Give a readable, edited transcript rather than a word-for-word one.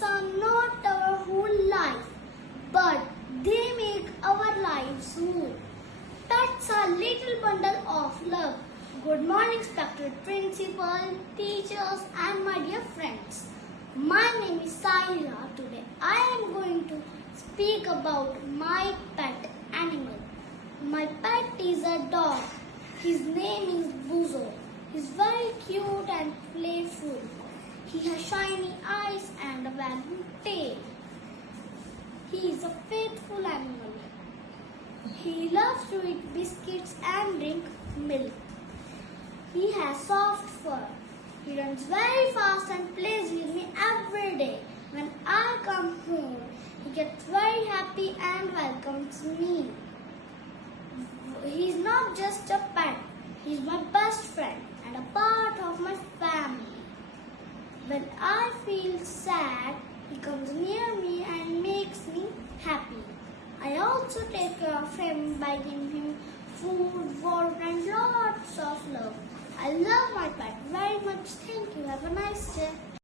Pets are not our whole life, but they make our lives whole. Pets are little bundle of love. Good morning, respected principal, teachers, and my dear friends. My name is Saira. Today I am going to speak about my pet animal. My pet is a dog. His name is Buzo. He's very cute and playful. He has shiny eyes and a wagging tail. He is a faithful animal. He loves to eat biscuits and drink milk. He has soft fur. He runs very fast and plays with me every day. When I come home, he gets very happy and welcomes me. He is not just a pet. He is my best friend and a part of my family. When I feel sad, he comes near me and makes me happy. I also take care of him by giving him food, water and lots of love. I love my pet very much. Thank you. Have a nice day.